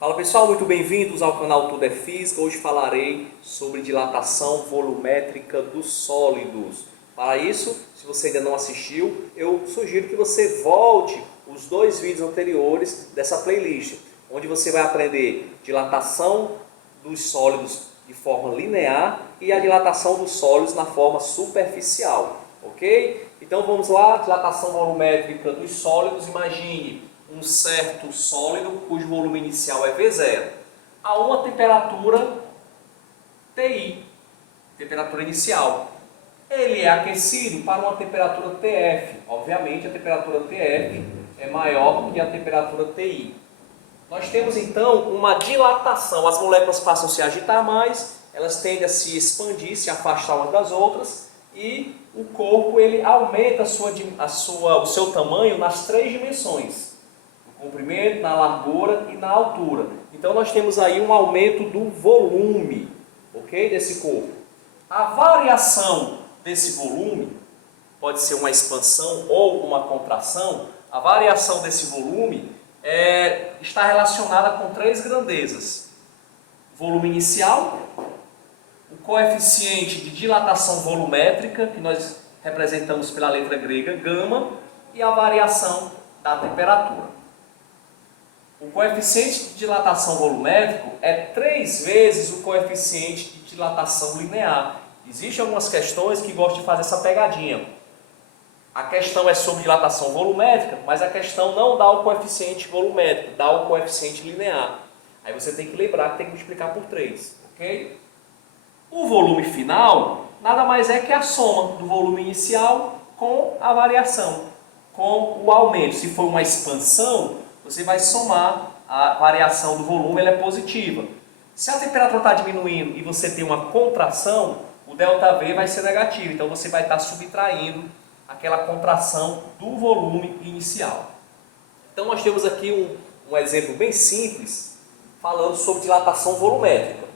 Fala pessoal, muito bem-vindos ao canal Tudo é Física. Hoje falarei sobre dilatação volumétrica dos sólidos. Para isso, se você ainda não assistiu, eu sugiro que você volte os dois vídeos anteriores dessa playlist, onde você vai aprender dilatação dos sólidos de forma linear e a dilatação dos sólidos na forma superficial, ok? Então vamos lá, dilatação volumétrica dos sólidos. Imagine um certo sólido cujo volume inicial é V0 a uma temperatura TI, temperatura inicial. Ele é aquecido para uma temperatura TF. Obviamente a temperatura TF é maior que a temperatura TI. Nós temos então uma dilatação, as moléculas passam a se agitar mais, elas tendem a se expandir, se afastar umas das outras, e o corpo ele aumenta o seu tamanho nas três dimensões: comprimento, na largura e na altura. Então nós temos aí um aumento do volume, ok, desse corpo. A variação desse volume pode ser uma expansão ou uma contração. A variação desse volume está relacionada com três grandezas: volume inicial, o coeficiente de dilatação volumétrica, que nós representamos pela letra grega gama, e a variação da temperatura. O coeficiente de dilatação volumétrico é 3 vezes o coeficiente de dilatação linear. Existem algumas questões que gostam de fazer essa pegadinha. A questão é sobre dilatação volumétrica, mas a questão não dá o coeficiente volumétrico, dá o coeficiente linear. Aí você tem que lembrar que tem que multiplicar por 3, ok? O volume final nada mais é que a soma do volume inicial com a variação, com o aumento. Se for uma expansão, você vai somar a variação do volume, ela é positiva. Se a temperatura está diminuindo e você tem uma contração, o ΔV vai ser negativo. Então você vai estar subtraindo aquela contração do volume inicial. Então nós temos aqui um exemplo bem simples, falando sobre dilatação volumétrica.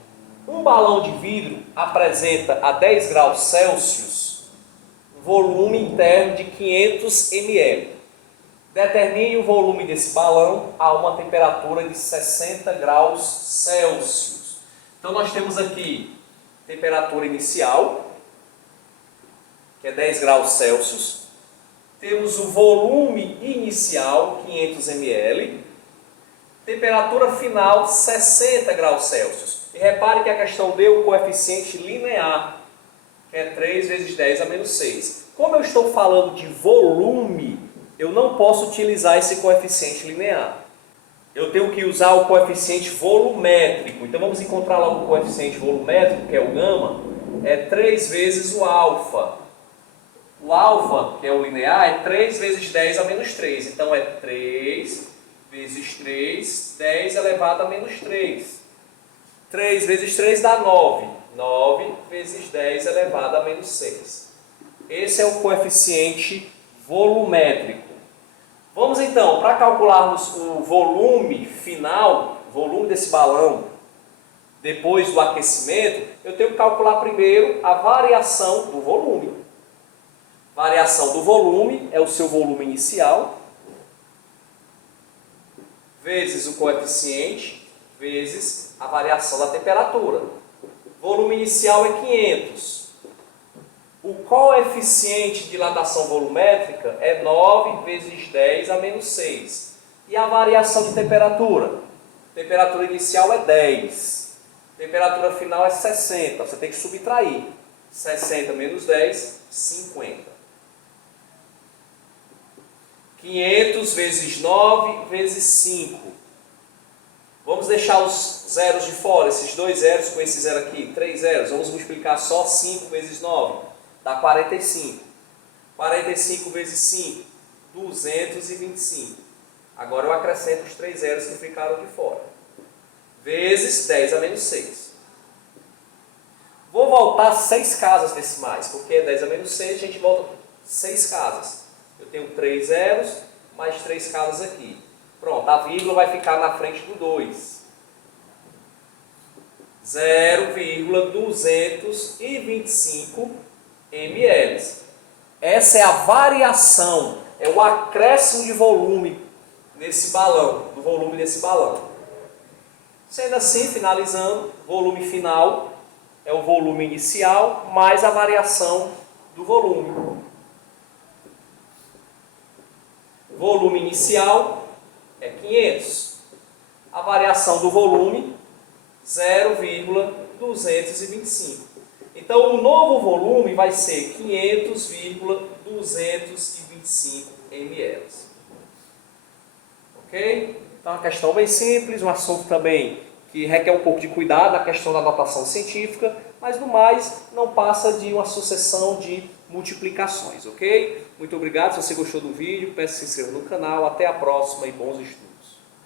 Um balão de vidro apresenta a 10 graus Celsius um volume interno de 500 ml. Determine o volume desse balão a uma temperatura de 60 graus Celsius. Então nós temos aqui temperatura inicial, que é 10 graus Celsius. Temos o volume inicial, 500 ml. Temperatura final, 60 graus Celsius. E repare que a questão deu o coeficiente linear, que é 3 vezes 10 a menos 6. Como eu estou falando de volume, eu não posso utilizar esse coeficiente linear. Eu tenho que usar o coeficiente volumétrico. Então vamos encontrar logo o coeficiente volumétrico, que é o gama, é 3 vezes o alfa. O alfa, que é o linear, é 3 vezes 10 a menos 3. Então é 3 vezes 3, 10 elevado a menos 3. 3 vezes 3 dá 9. 9 vezes 10 elevado a menos 6. Esse é o coeficiente volumétrico. Vamos então, para calcularmos o volume final, volume desse balão, depois do aquecimento, eu tenho que calcular primeiro a variação do volume. Variação do volume é o seu volume inicial, vezes o coeficiente, vezes a variação da temperatura. Volume inicial é 500. O coeficiente de dilatação volumétrica é 9 vezes 10 a menos 6. E a variação de temperatura? Temperatura inicial é 10. Temperatura final é 60. Você tem que subtrair. 60 menos 10, 50. 500 vezes 9 vezes 5. Vamos deixar os zeros de fora, esses dois zeros com esse zero aqui, 3 zeros. Vamos multiplicar só 5 vezes 9. Dá 45. 45 vezes 5, 225. Agora eu acrescento os 3 zeros que ficaram de fora. Vezes 10 a menos 6. Vou voltar 6 casas decimais, porque é 10 a menos 6, a gente volta 6 casas. Eu tenho 3 zeros, mais 3 casas aqui. Pronto, a vírgula vai ficar na frente do 2. 0,225 ml. Essa é a variação, é o acréscimo de volume nesse balão, do volume desse balão. Sendo assim, finalizando, volume final é o volume inicial mais a variação do volume. Volume inicial é 500. A variação do volume, 0,225. Então, o novo volume vai ser 500,225 ml. Ok? Então, é uma questão bem simples, um assunto também que requer um pouco de cuidado, a questão da notação científica, mas no mais, não passa de uma sucessão de multiplicações, ok? Muito obrigado, se você gostou do vídeo, peço que se inscreva no canal, até a próxima e bons estudos.